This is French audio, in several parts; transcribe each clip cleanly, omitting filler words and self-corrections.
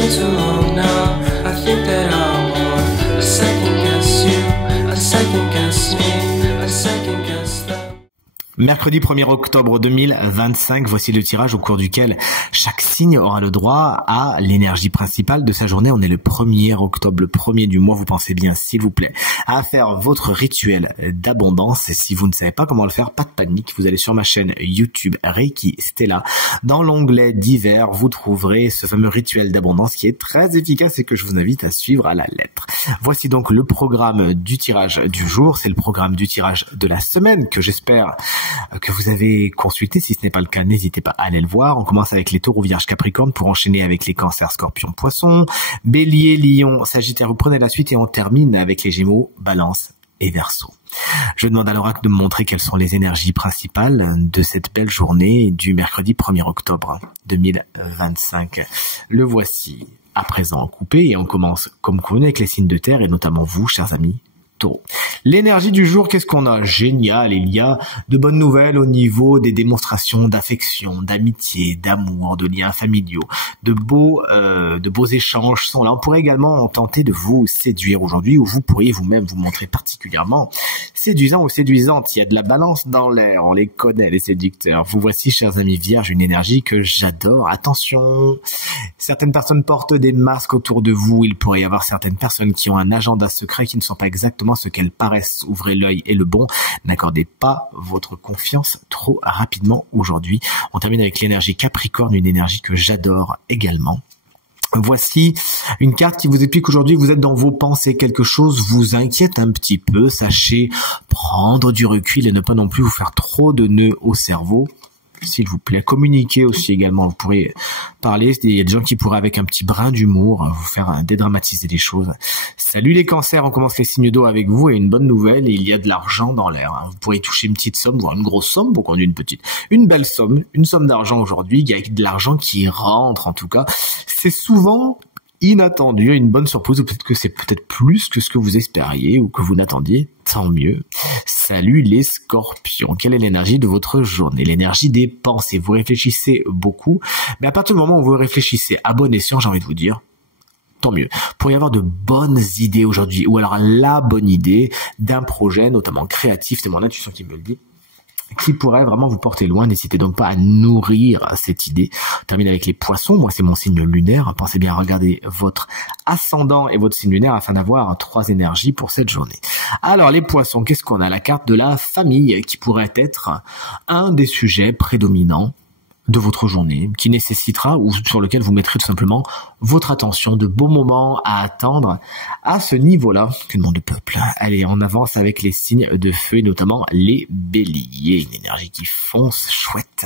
been too long now. I think that I want a second guess you, a second guess me, a second guess them. Mercredi 1er octobre 2025, voici le tirage au cours duquel chaque signe aura le droit à l'énergie principale de sa journée. On est le 1er octobre, le premier du mois. Vous pensez bien, s'il vous plaît, à faire votre rituel d'abondance. Et si vous ne savez pas comment le faire, pas de panique. Vous allez sur ma chaîne YouTube Reiki Stella. Dans l'onglet divers, vous trouverez ce fameux rituel d'abondance qui est très efficace et que je vous invite à suivre à la lettre. Voici donc le programme du tirage du jour. C'est le programme du tirage de la semaine que j'espère que vous avez consulté. Si ce n'est pas le cas, n'hésitez pas à aller le voir. On commence avec les taureaux, vierges, capricorne pour enchaîner avec les cancers, scorpions, poissons, bélier, lion, sagittaire. Vous prenez la suite et on termine avec les gémeaux, balance et verseau. Je demande à l'oracle de me montrer quelles sont les énergies principales de cette belle journée du mercredi 1er octobre 2025. Le voici à présent coupé et on commence comme convenu avec les signes de terre et notamment vous, chers amis Taureau. L'énergie du jour, qu'est-ce qu'on a? Génial, il y a de bonnes nouvelles au niveau des démonstrations d'affection, d'amitié, d'amour, de liens familiaux, de beaux échanges sont là. On pourrait également tenter de vous séduire aujourd'hui, ou vous pourriez vous-même vous montrer particulièrement séduisant ou séduisante. Il y a de la balance dans l'air, on les connaît, les séducteurs. Vous voici, chers amis vierges, une énergie que j'adore. Attention, certaines personnes portent des masques autour de vous. Il pourrait y avoir certaines personnes qui ont un agenda secret qui ne sont pas exactement ce qu'elles paraissent. Ouvrez l'œil et le bon. N'accordez pas votre confiance trop rapidement aujourd'hui. On termine avec l'énergie Capricorne, une énergie que j'adore également. Voici une carte qui vous explique qu'aujourd'hui vous êtes dans vos pensées, quelque chose vous inquiète un petit peu. Sachez prendre du recul et ne pas non plus vous faire trop de nœuds au cerveau. S'il vous plaît, communiquez aussi également, vous pourrez parler, il y a des gens qui pourraient avec un petit brin d'humour vous faire dédramatiser les choses. Salut les cancers, on commence les signes d'eau avec vous et une bonne nouvelle, il y a de l'argent dans l'air. Vous pourrez toucher une petite somme, voire une grosse somme, pourquoi on dit une petite, une belle somme, une somme d'argent aujourd'hui, il y a de l'argent qui rentre en tout cas. C'est souvent inattendu, une bonne surprise, ou peut-être que c'est peut-être plus que ce que vous espériez ou que vous n'attendiez, tant mieux. Salut les scorpions, quelle est l'énergie de votre journée? L'énergie des pensées, vous réfléchissez beaucoup, mais à partir du moment où vous réfléchissez à bon escient, j'ai envie de vous dire, tant mieux. Pour y avoir de bonnes idées aujourd'hui, ou alors la bonne idée d'un projet, notamment créatif, c'est mon intuition qui me le dit, qui pourrait vraiment vous porter loin. N'hésitez donc pas à nourrir cette idée. On termine avec les poissons. Moi, c'est mon signe lunaire. Pensez bien à regarder votre ascendant et votre signe lunaire afin d'avoir 3 énergies pour cette journée. Alors, les poissons, qu'est-ce qu'on a? La carte de la famille qui pourrait être un des sujets prédominants de votre journée, qui nécessitera ou sur lequel vous mettrez tout simplement votre attention, de beaux moments à attendre à ce niveau-là. Quel nom de peuple. Allez, on avance avec les signes de feu et notamment les béliers. Une énergie qui fonce, chouette.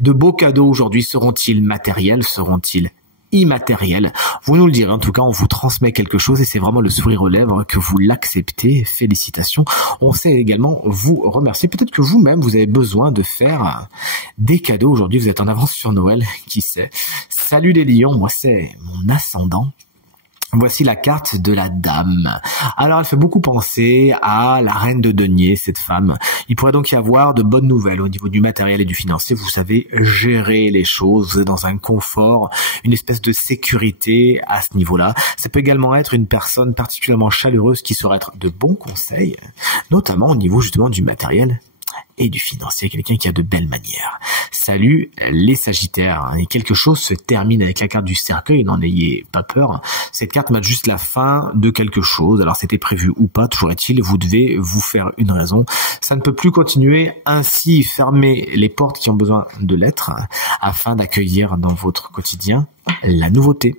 De beaux cadeaux aujourd'hui, seront-ils matériels, seront-ils immatériel? Vous nous le direz, en tout cas on vous transmet quelque chose et c'est vraiment le sourire aux lèvres que vous l'acceptez. Félicitations. On sait également vous remercier. Peut-être que vous-même vous avez besoin de faire des cadeaux aujourd'hui, vous êtes en avance sur Noël, qui sait. Salut les lions, moi c'est mon ascendant. Voici la carte de la dame. Alors, elle fait beaucoup penser à la reine de denier, cette femme. Il pourrait donc y avoir de bonnes nouvelles au niveau du matériel et du financier. Vous savez gérer les choses, vous êtes dans un confort, une espèce de sécurité à ce niveau-là. Ça peut également être une personne particulièrement chaleureuse qui saura être de bons conseils, notamment au niveau justement du matériel et du financier, quelqu'un qui a de belles manières. Salut les sagittaires, et quelque chose se termine avec la carte du cercueil, n'en ayez pas peur. Cette carte marque juste la fin de quelque chose, alors c'était prévu ou pas, toujours est-il, vous devez vous faire une raison. Ça ne peut plus continuer ainsi, fermez les portes qui ont besoin de l'être, afin d'accueillir dans votre quotidien la nouveauté.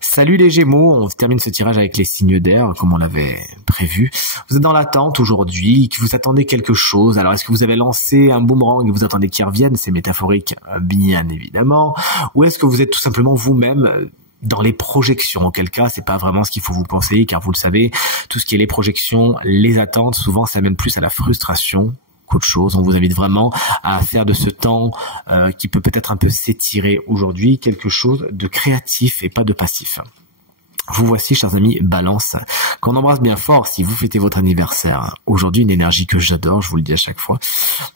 Salut les Gémeaux, on termine ce tirage avec les signes d'air, comme on l'avait prévu. Vous êtes dans l'attente aujourd'hui, que vous attendez quelque chose. Alors, est-ce que vous avez lancé un boomerang et vous attendez qu'il revienne? C'est métaphorique, bien évidemment. Ou est-ce que vous êtes tout simplement vous-même dans les projections, auquel cas c'est pas vraiment ce qu'il faut vous conseiller, car vous le savez, tout ce qui est les projections, les attentes, souvent ça mène plus à la frustration qu'autre chose. On vous invite vraiment à faire de ce temps qui peut peut-être un peu s'étirer aujourd'hui quelque chose de créatif et pas de passif. Vous voici, chers amis, Balance, qu'on embrasse bien fort si vous fêtez votre anniversaire. Aujourd'hui, une énergie que j'adore, je vous le dis à chaque fois.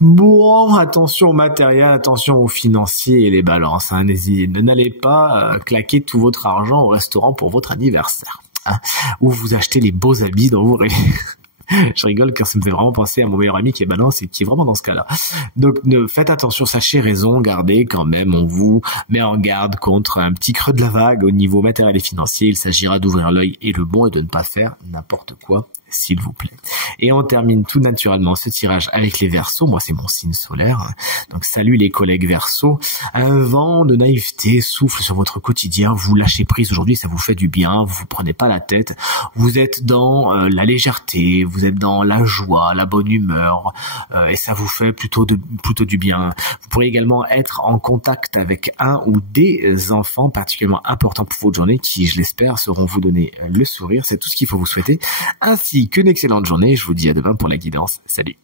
Bon, attention au matériel, attention aux financiers et les balances. Hein. N'allez pas claquer tout votre argent au restaurant pour votre anniversaire. Hein. Ou vous achetez les beaux habits dont vous rêvez. Je rigole car ça me fait vraiment penser à mon meilleur ami qui est Balance et qui est vraiment dans ce cas-là. Donc faites attention, sachez raison, gardez quand même, on vous met en garde contre un petit creux de la vague au niveau matériel et financier. Il s'agira d'ouvrir l'œil et le bon et de ne pas faire n'importe quoi, s'il vous plaît. Et on termine tout naturellement ce tirage avec les Verseaux. Moi, c'est mon signe solaire. Donc salut les collègues Verseaux. Un vent de naïveté souffle sur votre quotidien. Vous lâchez prise aujourd'hui, ça vous fait du bien. Vous vous prenez pas la tête. Vous êtes dans la légèreté. Vous êtes dans la joie, la bonne humeur, et ça vous fait plutôt du bien. Vous pourrez également être en contact avec un ou des enfants particulièrement importants pour votre journée qui, je l'espère, sauront vous donner le sourire. C'est tout ce qu'il faut vous souhaiter. Ainsi qu'une excellente journée. Je vous dis à demain pour la guidance. Salut.